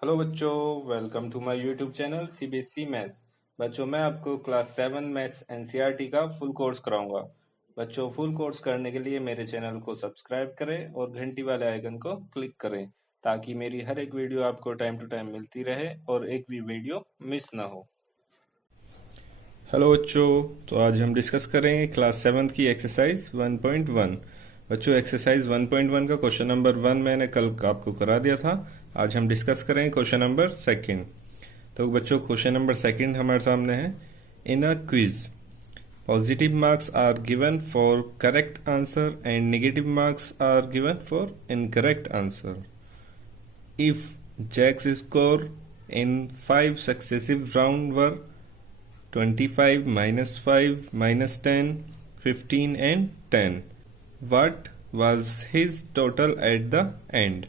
Hello बच्चों, welcome to my YouTube channel CBSE maths. बच्चों, मैं आपको क्लास 7 मैथ्स एनसीईआरटी का फुल कोर्स कराऊंगा। बच्चों, फुल कोर्स करने के लिए मेरे चैनल को सब्सक्राइब करें और घंटी वाले आइकन को क्लिक करें ताकि मेरी हर एक वीडियो आपको टाइम टू टाइम मिलती रहे और एक भी वीडियो मिस ना हो। हेलो बच्चों, तो आज हम डिस्कस करेंगे क्लास 7 की एक्सरसाइज 1.1। बच्चों, एक्सरसाइज 1.1 का क्वेश्चन नंबर 1 मैंने कल आपको करा दिया था। आज हम डिस्कस करेंगे क्वेश्चन नंबर 2। तो बच्चों, क्वेश्चन नंबर 2 हमारे सामने है। In a quiz, positive marks are given for correct answer and negative marks are given for incorrect answer. If Jack's score in 5 successive rounds were 25, -5, -10, 15 and 10. What was his total at the end?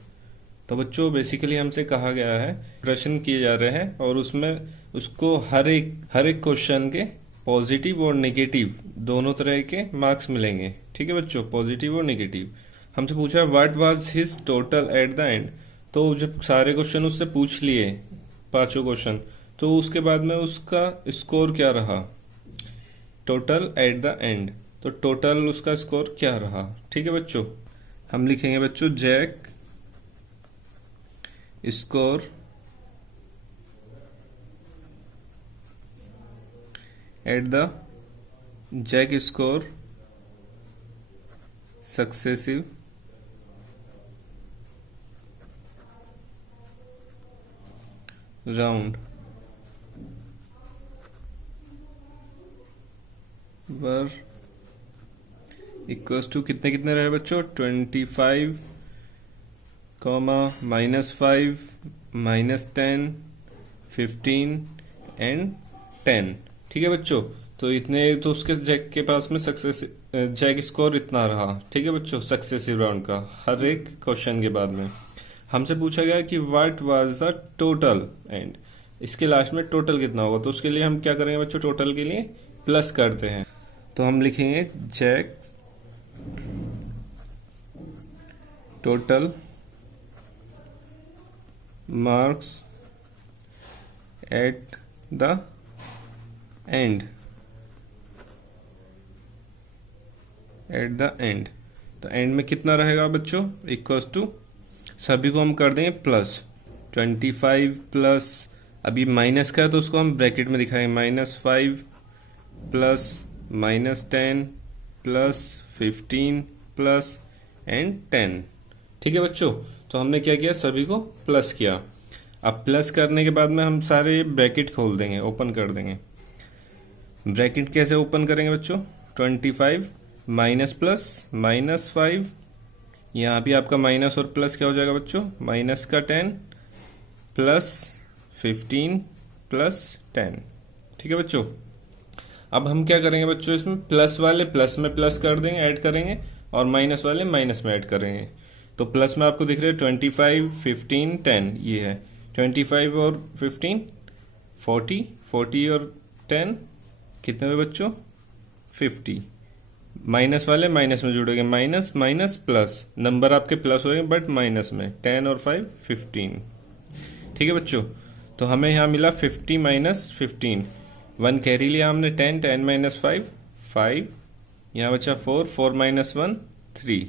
तो बच्चों, basically हमसे कहा गया है, प्रश्न किए जा रहे हैं और उसमें उसको हर एक क्वेश्चन के पॉजिटिव और नेगेटिव दोनों तरह के मार्क्स मिलेंगे। ठीक है बच्चों, पॉजिटिव और नेगेटिव। हमसे पूछा what was his total at the end. तो जब सारे क्वेश्चन उससे पूछ लिए, पांचों क्वेश्चन, तो उसके बाद में उसका स्कोर क्या रहा टोटल एट द एंड। तो टोटल उसका स्कोर क्या रहा। ठीक है बच्चों, हम लिखेंगे बच्चों Jack score at the Jack score successive round were equals to कितने कितने रहे बच्चों, 25, -5, -10, 15 एंड 10। ठीक है बच्चों, तो इतने तो उसके जैक के पास में जैक स्कोर इतना रहा। ठीक है बच्चों, सक्सेसिव राउंड का हर एक क्वेश्चन के बाद में हमसे पूछा गया कि what was the total and, इसके लास्ट में टोटल कितना होगा। तो उसके लिए हम क्या करेंगे बच्चों, टोटल के लिए प्लस करते हैं। तो हम लिखेंगे Jack total marks at the end तो एंड में कितना रहेगा बच्चों, इक्वल्स टू, सभी को हम कर देंगे प्लस। 25 प्लस, अभी माइनस का है तो उसको हम ब्रैकेट में दिखाएंगे, -5 प्लस -10 प्लस 15 प्लस एंड 10। ठीक है बच्चों, तो हमने क्या किया, सभी को प्लस किया। अब प्लस करने के बाद में हम सारे ब्रैकेट खोल देंगे, ओपन कर देंगे। ब्रैकेट कैसे ओपन करेंगे बच्चों, 25 माइनस प्लस -5, यहाँ भी आपका माइनस और प्लस क्या हो जाएगा बच्चों, माइनस का 10 प्लस 15 प्लस 10। ठीक है बच्चों, अब हम क्या करेंगे बच्चों, इसमें प्लस वाले प्लस में प्लस कर देंगे, ऐड करेंगे, और माइनस वाले माइनस में ऐड करेंगे। तो प्लस में आपको दिख रहे हैं 25, 15, 10, ये है 25 और 15 40, 40 और 10 कितने हुए बच्चों, 50। माइनस वाले माइनस में जुड़ेंगे, माइनस माइनस प्लस, नंबर आपके प्लस होंगे बट माइनस में, 10 और 5 15। ठीक है बच्चों, तो हमें यहाँ मिला 50 माइनस 15, 1 कैरी लिया हमने, 10, 10 माइनस 5 5, यहाँ बचा 4, 4 माइनस 1 3।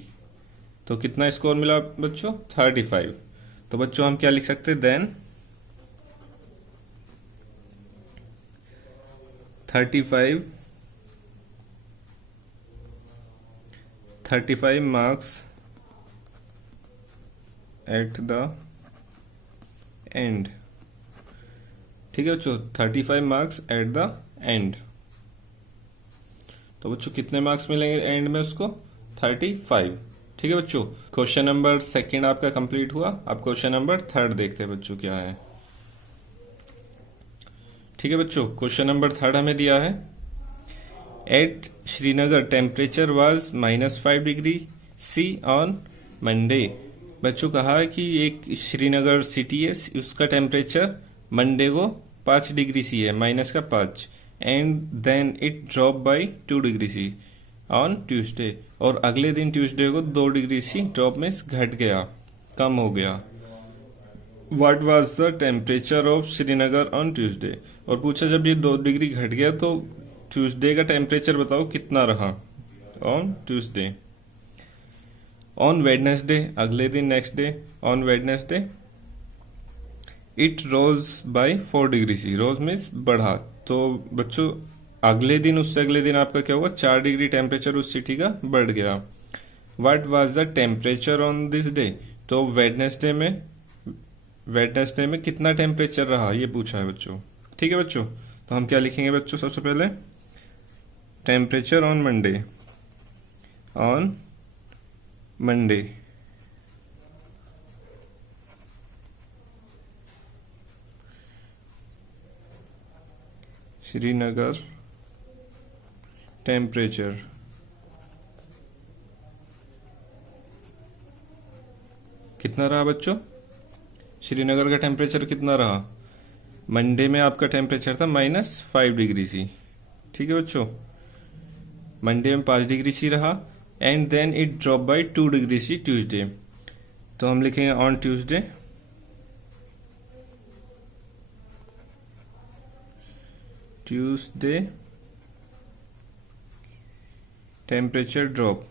तो कितना स्कोर मिला बच्चों, 35। तो बच्चों हम क्या लिख सकते हैं, then 35 marks at the end. ठीक है बच्चों, 35 मार्क्स एट द एंड। तो बच्चों कितने मार्क्स मिलेंगे एंड में उसको, 35। ठीक है बच्चों, क्वेश्चन नंबर 2 आपका कंप्लीट हुआ। अब क्वेश्चन नंबर 3 देखते हैं बच्चों क्या है। ठीक है बच्चों, क्वेश्चन नंबर 3 हमें दिया है, at Srinagar temperature was -5 degree C on Monday. बच्चों कहा है कि एक श्रीनगर सिटी है, उसका टेम्परेचर मंडे को 5 डिग्री सी है, माइनस का 5, and then it drop by 2 degree C on Tuesday, और अगले दिन ट्यूसडे को 2 डिग्री सी ड्रॉप में घट गया, कम हो गया। What was the temperature of Srinagar on Tuesday, और पूछा जब ये 2 डिग्री घट गया तो ट्यूसडे का टेम्परेचर बताओ कितना रहा ऑन ट्यूसडे। ऑन वेडनेसडे अगले दिन, next day, on Wednesday it rose by 4 degree C, rose means बढ़ा। तो बच्चों अगले दिन, उससे अगले दिन आपका क्या हुआ, 4 डिग्री टेम्परेचर उस सिटी का बढ़ गया। What was the temperature on this day, तो वेडनेसडे में कितना टेम्परेचर रहा ये पूछा है बच्चों। ठीक है बच्चों, तो हम क्या लिखेंगे बच्चों, सबसे पहले temperature on Monday, on Monday Srinagar temperature कितना रहा बच्चों, श्रीनगर का टेम्परेचर कितना रहा, मंडे में आपका टेम्परेचर था -5 डिग्री सी। ठीक है बच्चों, मंडे में 5 डिग्री सी रहा, and then it drop by 2 degree C Tuesday. तो हम लिखेंगे on Tuesday temperature drop,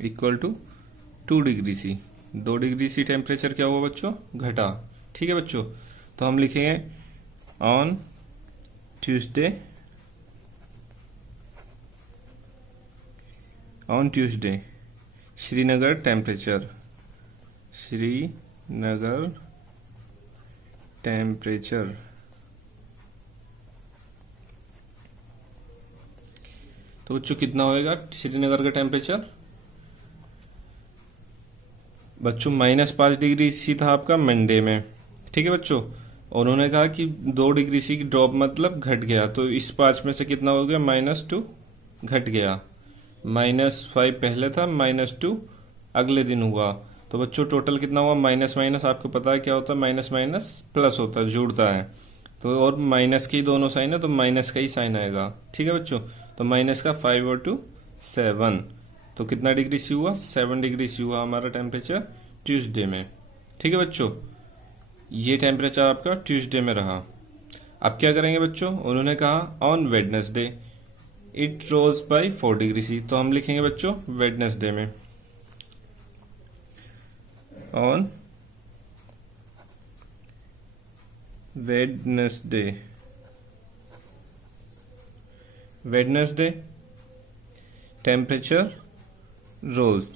equal to 2 degree C. 2 degree C temperature क्या हुआ बच्चों, घटा। ठीक है बच्चों, तो हम लिखेंगे ऑन ट्यूसडे श्रीनगर टेम्परेचर तो बच्चों कितना होएगा श्रीनगर का टेम्परेचर, बच्चों -5 डिग्री सी था आपका मंडे में। ठीक है बच्चों, और उन्होंने कहा कि 2 डिग्री सी ड्रॉप मतलब घट गया, तो इस 5 में से कितना हो गया, -2 घट गया, -5 पहले था, -2 अगले दिन हुआ। तो बच्चों टोटल कितना हुआ, माइनस माइनस आपको पता है क्या होता है, माइनस माइनस प्लस होता है, जुड़ता है। तो और माइनस के ही दोनों साइन है तो माइनस का ही साइन आएगा। ठीक है बच्चों, तो माइनस का 5 और 2 7, तो कितना डिग्री सी हुआ, 7 डिग्री सी हुआ हमारा टेम्परेचर ट्यूसडे में। ठीक है बच्चों, ये टेम्परेचर आपका ट्यूसडे में रहा। अब क्या करेंगे बच्चों, उन्होंने कहा on Wednesday it rose by 4 degree C, तो हम लिखेंगे बच्चों वेडनेसडे में ऑन वेडनेसडे टेम्परेचर रोज,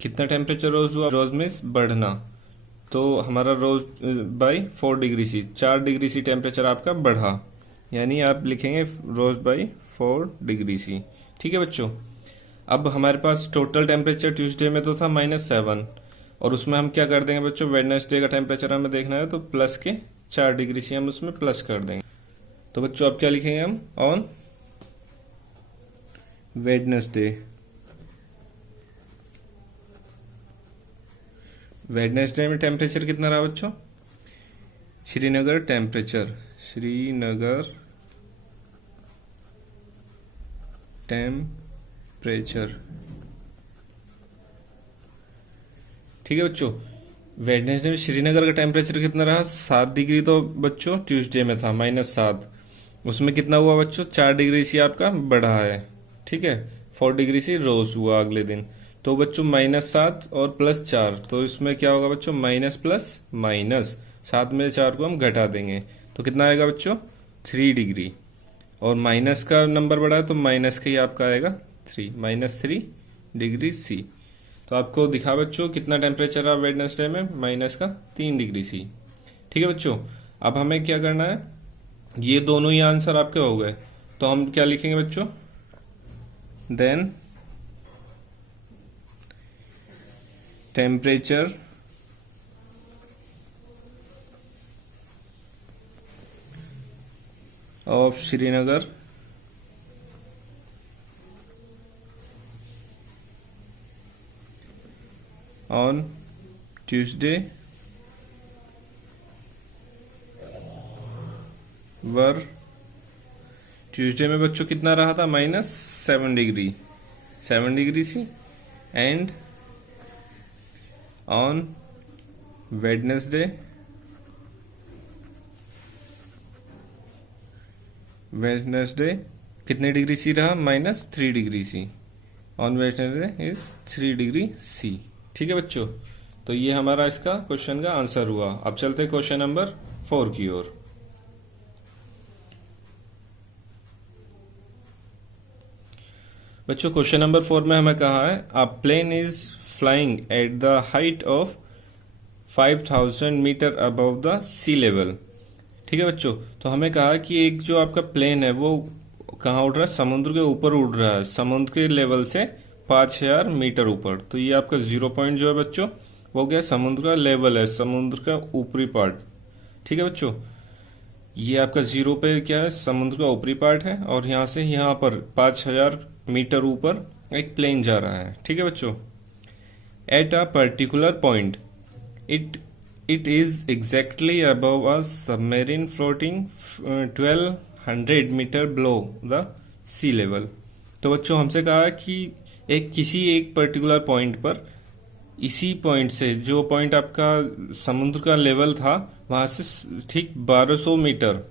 कितना टेम्परेचर रोज हुआ, रोज मीन्स बढ़ना, तो हमारा rose by 4 degree C, 4 degree C temperature आपका बढ़ा, यानी आप लिखेंगे रोज बाय 4 डिग्री सी। ठीक है बच्चों, अब हमारे पास टोटल टेम्परेचर ट्यूसडे में तो था -7, और उसमें हम क्या कर देंगे बच्चों, वेडनेसडे का टेम्परेचर हमें देखना है तो प्लस के 4 डिग्री सी हम उसमें प्लस कर देंगे। तो बच्चों अब क्या लिखेंगे हम, ऑन वेडनेसडे में टेम्परेचर कितना रहा बच्चों, श्रीनगर टेम्परेचर ठीक है बच्चों, वेडनेसडे में श्रीनगर का टेम्परेचर कितना रहा, 7 डिग्री, तो बच्चों ट्यूसडे में था -7, उसमें कितना हुआ बच्चों, 4 डिग्री सी आपका बढ़ा है। ठीक है, 4 डिग्री सी रोज हुआ अगले दिन, तो बच्चों -7 और +4, तो इसमें क्या होगा बच्चों, माइनस प्लस माइनस, 7 में 4 को हम घटा देंगे तो कितना आएगा बच्चों, 3 डिग्री, और माइनस का नंबर बढ़ा है तो माइनस का ही आपका आएगा 3, -3 डिग्री सी। तो आपको दिखा बच्चों कितना टेम्परेचर रहा वेडनेसडे में, -3 डिग्री सी। ठीक है बच्चों, अब हमें क्या करना है, ये दोनों ही आंसर आपके हो गए, तो हम क्या लिखेंगे बच्चों, then temperature of Srinagar on Tuesday were, Tuesday में बच्चों कितना रहा था, -7 degree, 7 degree C. And on Wednesday, Wednesday कितने डिग्री सी रहा, -3 degree C. On Wednesday is 3 degree C. ठीक है बच्चों, तो ये हमारा इसका क्वेश्चन का आंसर हुआ। अब चलते हैं क्वेश्चन नंबर 4 की ओर। बच्चों क्वेश्चन नंबर 4 में हमें कहा है a plane is flying at the height of 5000 metre above the sea level. ठीक है बच्चों, तो हमें कहा कि एक जो आपका प्लेन है वो कहाँ उड़ रहा है, समुद्र के ऊपर उड़ रहा है, समुद्र के लेवल से 5000 मीटर ऊपर। तो ये आपका 0 पॉइंट जो है बच्चों वो क्या, समुद्र का लेवल है, समुद्र का ऊपरी पार्ट। ठीक है बच्चों, ये आपका 0 पे क्या है, समुद्र का ऊपरी पार्ट है, और यहाँ से यहाँ पर 5000 मीटर ऊपर एक प्लेन जा रहा है। ठीक है बच्चों, at a particular point it is exactly above a submarine floating 1200 metre below the sea level. तो बच्चों हमसे कहा कि किसी एक पर्टिकुलर पॉइंट पर, इसी पॉइंट से, जो पॉइंट आपका समुद्र का लेवल था वहां से ठीक 1200 मीटर,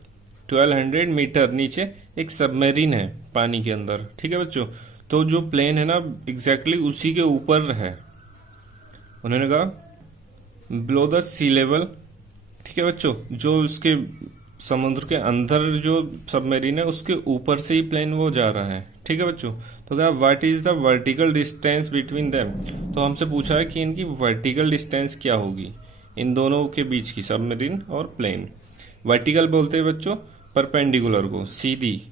1200 मीटर नीचे एक सबमरीन है पानी के अंदर। ठीक है बच्चों, तो जो प्लेन है ना एग्जैक्टली उसी के ऊपर है। उन्होंने कहा बिलो द सी लेवल। ठीक है बच्चों, जो उसके समुद्र के अंदर जो सबमरीन है उसके ऊपर से ही प्लेन वो जा रहा है। ठीक है बच्चों, तो क्या what is the vertical distance between them. तो हमसे पूछा है कि इनकी वर्टिकल डिस्टेंस क्या होगी, इन दोनों के बीच की, सबमरीन और प्लेन। वर्टिकल बोलते हैं बच्चों परपेंडिकुलर को, सीधी।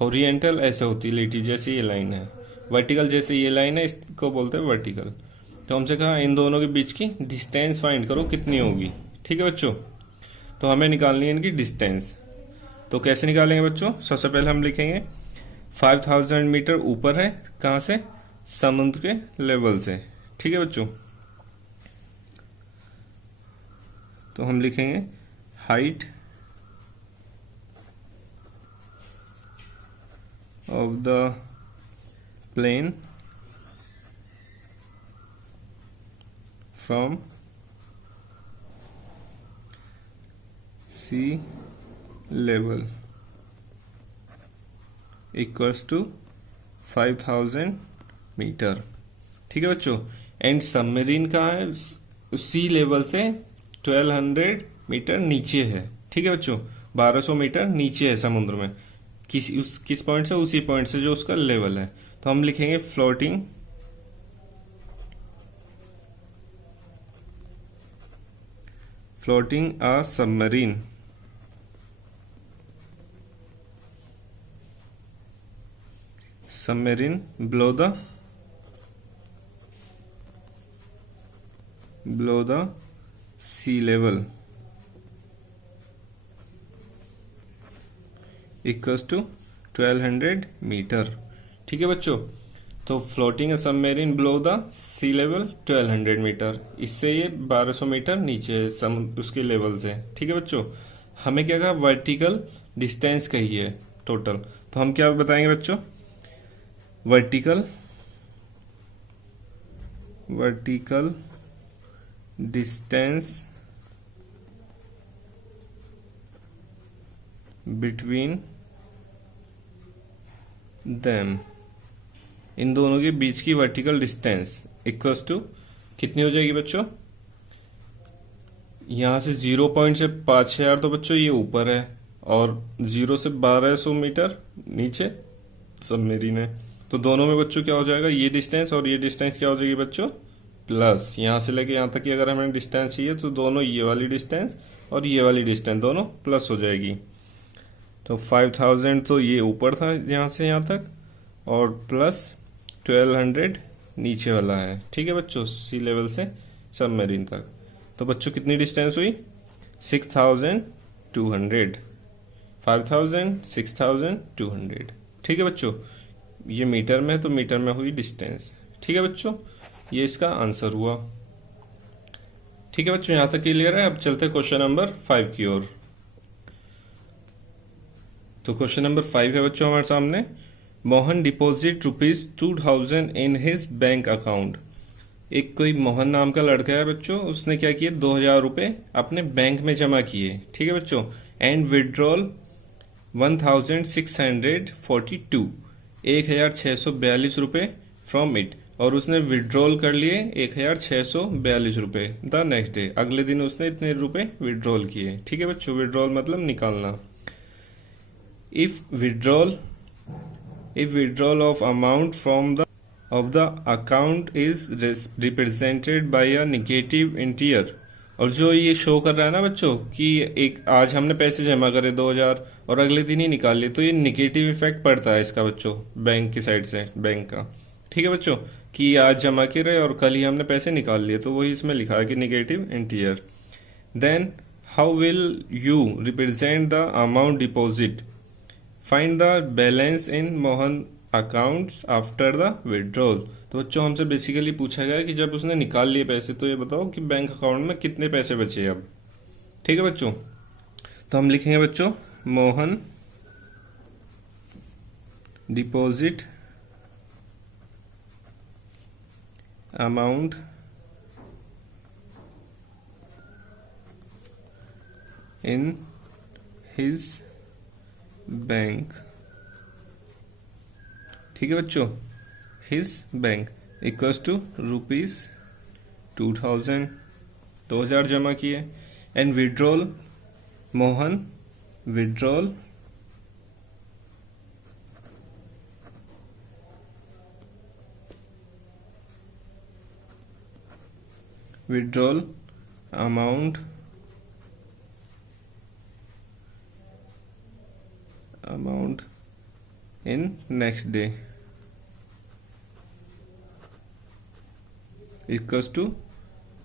हॉरिजेंटल ऐसे होती है लिटी, जैसे ये लाइन है। वर्टिकल जैसे ये लाइन है, इसको बोलते हैं वर्टिकल। तो हमसे कहा इन दोनों के बीच की डिस्टेंस फाइंड करो कितनी होगी। ठीक है बच्चों, तो हमें निकालनी है इनकी डिस्टेंस। तो कैसे निकालेंगे बच्चों, सबसे पहले हम लिखेंगे 5000 मीटर ऊपर है, कहां से, समुद्र के लेवल से। ठीक है बच्चों, तो हम लिखेंगे height of the plane from sea level equals to 5000 metre. ठीक है बच्चों, एंड सबमरीन कहाँ है, सी लेवल से 1200 मीटर नीचे है। ठीक है बच्चों, 1200 मीटर नीचे है समुद्र में, किस पॉइंट से, उसी पॉइंट से जो उसका लेवल है। तो हम लिखेंगे floating a submarine below the sea level equals to 1200 metre. ठीक है बच्चों, तो floating submarine below the sea level 1200 metre, इससे ये 1200 मीटर नीचे है उसके लेवल से। ठीक है बच्चों, हमें क्या कहा, वर्टिकल डिस्टेंस कही है टोटल। तो हम क्या बताएंगे बच्चों, वर्टिकल डिस्टेंस बिटवीन देम, इन दोनों के बीच की वर्टिकल डिस्टेंस इक्वल्स टू कितनी हो जाएगी बच्चों, यहां से 0 पॉइंट से 5000 तो बच्चों ये ऊपर है, और 0 से 1200 मीटर नीचे सबमरीन है। तो दोनों में बच्चों क्या हो जाएगा, ये डिस्टेंस और ये डिस्टेंस क्या हो जाएगी बच्चों, प्लस। यहां से लेके यहां तक की अगर हमें डिस्टेंस चाहिए तो दोनों, ये वाली डिस्टेंस और ये वाली डिस्टेंस दोनों प्लस हो जाएगी। तो 5000 तो ये ऊपर था यहां से यहां तक, और प्लस 1200 नीचे वाला है। ठीक है बच्चों, सी लेवल से सबमरीन तक। तो बच्चों कितनी डिस्टेंस हुई, 6200, 5000 6200। ठीक है बच्चों, ये मीटर में है तो मीटर में हुई डिस्टेंस। ठीक है बच्चों, ये इसका आंसर हुआ। ठीक है बच्चों, यहां तक क्लियर है। अब चलते हैं क्वेश्चन नंबर 5 की ओर। तो क्वेश्चन नंबर 5 है बच्चों हमारे सामने, Mohan deposit ₹2000 in his bank account. एक कोई मोहन नाम का लड़का है बच्चों, उसने क्या किया, 2000 रुपये अपने बैंक में जमा किए। ठीक है बच्चों, एंड विड्रॉल 1642, 1642 रुपये फ्रॉम इट, और उसने विड्रॉल कर लिए 1642 रुपये द नेक्स्ट डे, अगले दिन उसने इतने रुपए विड्रॉल किए। ठीक है बच्चों, विड्रॉल मतलब निकालना। If withdrawal of amount from the account is represented by a negative integer, और जो ये शो कर रहा है ना बच्चों कि एक आज हमने पैसे जमा करे 2000 और अगले दिन ही निकाल लिए, तो ये निगेटिव इफेक्ट पड़ता है इसका बच्चों, बैंक की साइड से, बैंक का। ठीक है बच्चों, कि आज जमा के रहे और कल ही हमने पैसे निकाल लिए, तो वही इसमें लिखा है कि negative integer. Then how will you represent the amount deposit, find the balance in Mohan accounts after the withdrawal. तो बच्चों हमसे बेसिकली पूछा गया कि जब उसने निकाल लिए पैसे, तो ये बताओ कि बैंक अकाउंट में कितने पैसे बचे अब। ठीक है बच्चों, तो हम लिखेंगे बच्चों, Mohan deposit amount in his bank. ठीक है बच्चों, हिज बैंक इक्वल्स टू ₹2000, 2000 जमा किए, and withdrawal, Mohan withdrawal amount in next day equals to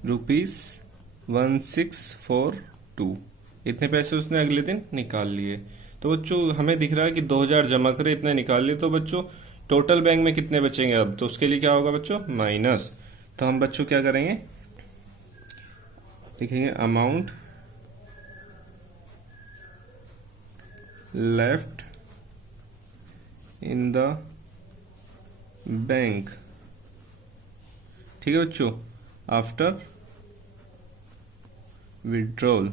₹1642। इतने पैसे उसने अगले दिन निकाल लिए। तो बच्चों हमें दिख रहा है कि 2000 जमा करे, इतने निकाल लिए, तो बच्चों टोटल बैंक में कितने बचेंगे अब, तो उसके लिए क्या होगा बच्चों, माइनस। तो हम बच्चों क्या करेंगे, लिखेंगे amount left in the bank. ठीक है बच्चों, आफ्टर विड्रॉल,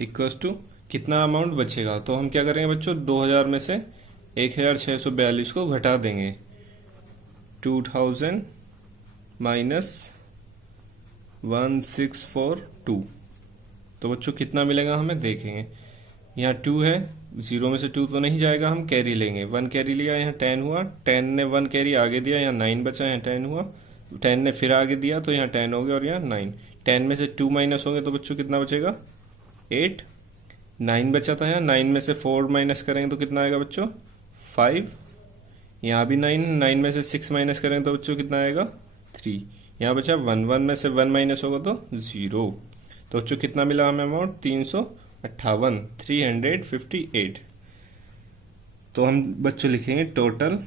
इक्वल्स टू कितना अमाउंट बचेगा। तो हम क्या करेंगे बच्चों, 2000 में से 1642 को घटा देंगे, 2000 माइनस 1642। तो बच्चों कितना मिलेगा हमें देखेंगे, यहाँ 2 है, 0 में से 2 तो नहीं जाएगा, हम कैरी लेंगे, 1 कैरी लिया, यहाँ 10 हुआ, 10 ने 1 कैरी आगे दिया, यहाँ 9 बचा, यहाँ 10 हुआ, 10 ने फिर आगे दिया, तो यहाँ 10 हो गया, और यहाँ 9, 10 में से 2 माइनस हो गए, तो बच्चों कितना बचेगा, 8, 9 बचा था, यहाँ 9 में से 4 माइनस करेंगे तो कितना आएगा बच्चों, 5, यहाँ भी 9, 9 में से 6 माइनस करेंगे तो बच्चों कितना आएगा, 3, यहाँ बचा 1, 1 में से 1 माइनस होगा तो 0। तो बच्चों कितना मिला हमें अमाउंट, 358, 358। तो हम बच्चों लिखेंगे total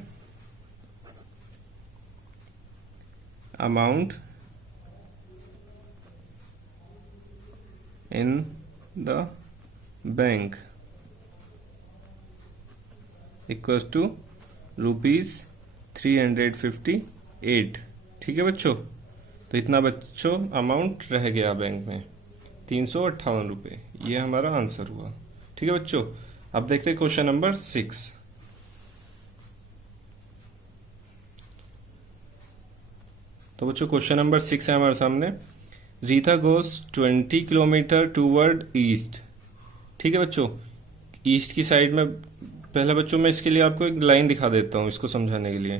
amount in the bank equals to ₹358। ठीक है बच्चों, तो इतना बच्चों अमाउंट रह गया बैंक में, 358 रुपये। ये हमारा आंसर हुआ। ठीक है बच्चों, अब देखते हैं क्वेश्चन नंबर 6। तो बच्चों क्वेश्चन नंबर 6 है हमारे सामने, Rita goes 20 kilometre toward east. ठीक है बच्चों, ईस्ट की साइड में, पहले बच्चों मैं इसके लिए आपको एक लाइन दिखा देता हूं इसको समझाने के लिए।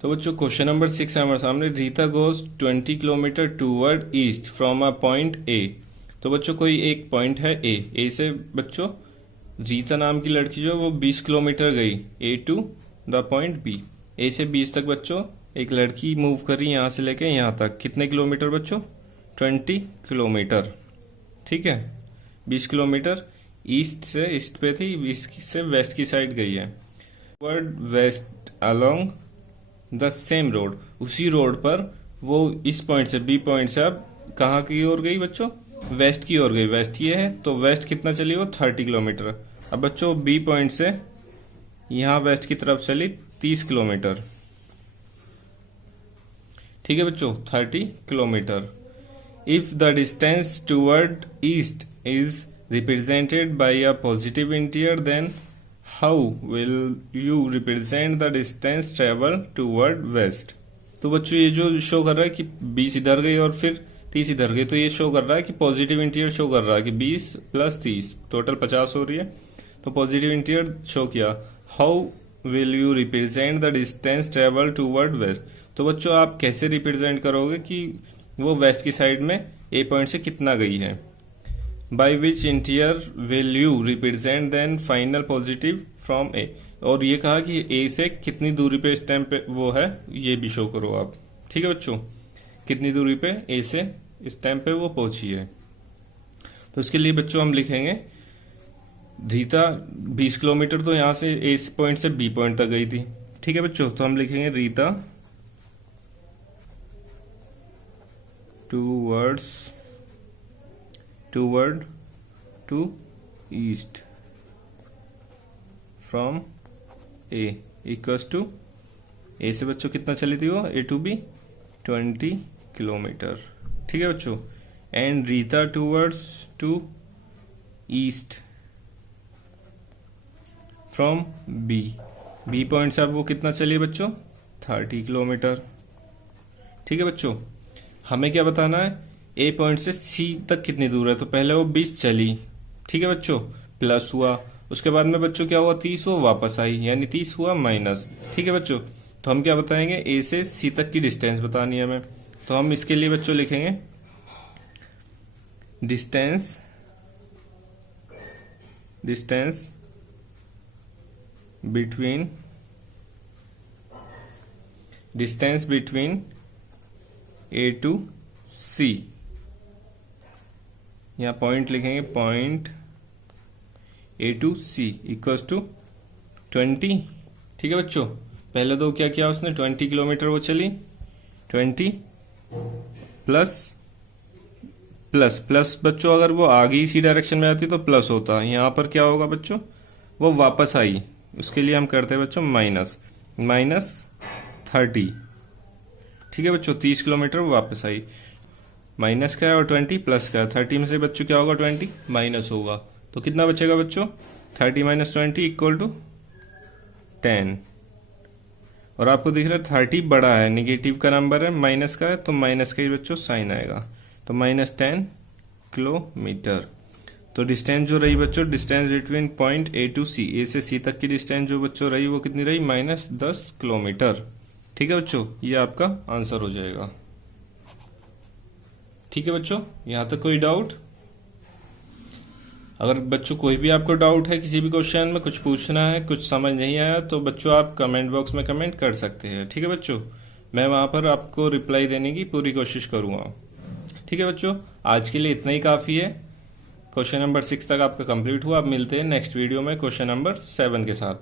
तो बच्चों क्वेश्चन नंबर 6 है हमारे सामने, Rita goes 20 kilometre toward east from a point A. तो बच्चों कोई एक पॉइंट है ए से बच्चों रीता नाम की लड़की जो वो 20 किलोमीटर गई, ए टू द पॉइंट बी। ए से 20 तक बच्चों एक लड़की मूव कर रही है, यहां से लेके यहां तक, कितने किलोमीटर बच्चों, 20 किलोमीटर। ठीक है, 20 किलोमीटर। ईस्ट पे थी, ईस्ट से वेस्ट की साइड गई है। Word west along the same road, उसी रोड पर वो इस पॉइंट से, बी पॉइंट से अब कहाँ की ओर गई बच्चों? वेस्ट की ओर गई। वेस्ट ये है तो वेस्ट कितना चली वो? 30 किलोमीटर। अब बच्चों बी पॉइंट से यहाँ वेस्ट की तरफ चली 30 किलोमीटर। ठीक है बच्चों, 30 kilometre. If the distance toward east is represented by a positive integer, then how will you represent the distance travel toward west? तो बच्चों ये जो शो कर रहा है कि 20 इधर गई और फिर 30 इधर गई, तो ये शो कर रहा है कि पॉजिटिव इंटीजर शो कर रहा है कि 20 प्लस 30 टोटल 50 हो रही है, तो पॉजिटिव इंटीजर शो किया। How will you represent the distance travel toward west? तो बच्चों आप कैसे रिप्रेजेंट करोगे कि वो वेस्ट की साइड में ए पॉइंट से कितना गई है? By which integer will you represent then final positive from A? और ये कहा कि ए से कितनी दूरी पे इस टाइम पे वो है, ये भी शो करो आप। ठीक है बच्चों, कितनी दूरी पे ए से इस टाइम पे वो पहुंची है। तो इसके लिए बच्चों हम लिखेंगे रीता 20 किलोमीटर तो यहां से ए पॉइंट से बी पॉइंट तक गई थी। ठीक है बच्चों, तो हम लिखेंगे Rita toward to east from A equals to, A से बच्चों कितना चली थी वो? A to B 20 kilometre. ठीक है बच्चों, and Rita towards to east from B, B point से अब वो कितना चली है बच्चों? 30 किलोमीटर। ठीक है बच्चों, हमें क्या बताना है? ए पॉइंट से सी तक कितनी दूर है, तो पहले वो 20 चली। ठीक है बच्चों, प्लस हुआ, उसके बाद में बच्चों क्या हुआ? 30 वो वापस आई, यानी 30 हुआ माइनस। ठीक है बच्चों, तो हम क्या बताएंगे? ए से सी तक की डिस्टेंस बतानी है हमें, तो हम इसके लिए बच्चों लिखेंगे distance between A to C, यहां पॉइंट लिखेंगे, point A to C equals to 20। ठीक है बच्चों, पहले तो क्या किया उसने? 20 किलोमीटर वो चली, 20 प्लस बच्चों अगर वो आगे इसी डायरेक्शन में आती तो प्लस होता, यहाँ पर क्या होगा बच्चों? वो वापस आई, उसके लिए हम करते हैं बच्चों माइनस 30। ठीक है बच्चों, 30 किलोमीटर वो वापस आई, माइनस का है और 20 प्लस का है, 30 में से बच्चों क्या होगा? 20 माइनस होगा, तो कितना बचेगा बच्चों? 30 माइनस 20 इक्वल टू 10। और आपको दिख रहा है 30 बड़ा है, निगेटिव का नंबर है, माइनस का है, तो माइनस का ही बच्चों साइन आएगा, तो -10 किलोमीटर। तो डिस्टेंस जो रही बच्चों, distance between point A to C, A से सी तक की डिस्टेंस जो बच्चों रही वो कितनी रही? -10 किलोमीटर। ठीक है बच्चों, ये आपका आंसर हो जाएगा। ठीक है बच्चों, यहां तक कोई डाउट? अगर बच्चों कोई भी आपको डाउट है किसी भी क्वेश्चन में, कुछ पूछना है, कुछ समझ नहीं आया, तो बच्चों आप कमेंट बॉक्स में कमेंट कर सकते हैं। ठीक है बच्चों, मैं वहां पर आपको रिप्लाई देने की पूरी कोशिश करूंगा। ठीक है बच्चों, आज के लिए इतना ही काफी है। क्वेश्चन नंबर 6 तक आपका कंप्लीट हुआ। अब मिलते हैं नेक्स्ट वीडियो में क्वेश्चन नंबर 7 के साथ।